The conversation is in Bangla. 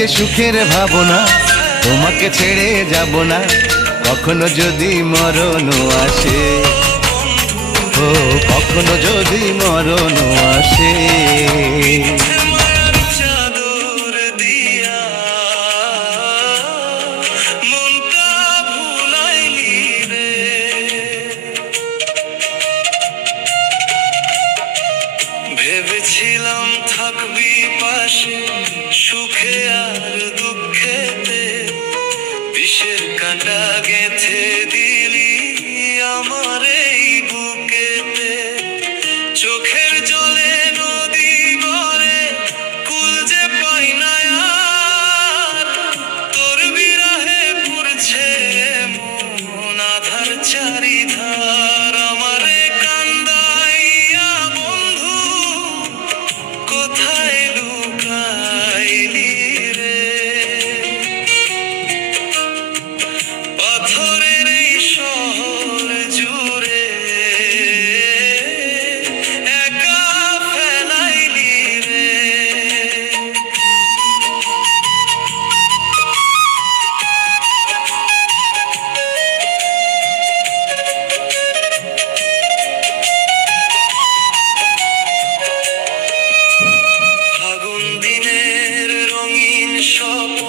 যে সুখের ভাবনা, তোমাকে ছেড়ে যাব না কখনো যদি মরণ আসে। ও কখনো যদি মরণ আসে। ভেবেছিলাম থাকবি পাশে সুখে আর দুঃখেতে, বিষের কাঁটা গেঁথে দিলি আমার এই বুকেতে। চোখের জলে নদী ভরে কুল যে পাই না আর, তোর বিরহে পুরছে মন আধার চারিধার। আমারে কান্দাইয়া বন্ধু কোথায় লুকাইলি রে? পাথরের এই শহর জুড়ে একা ফেলাইলি রে। ফাগুন দিনের রঙিন স্বপ্ন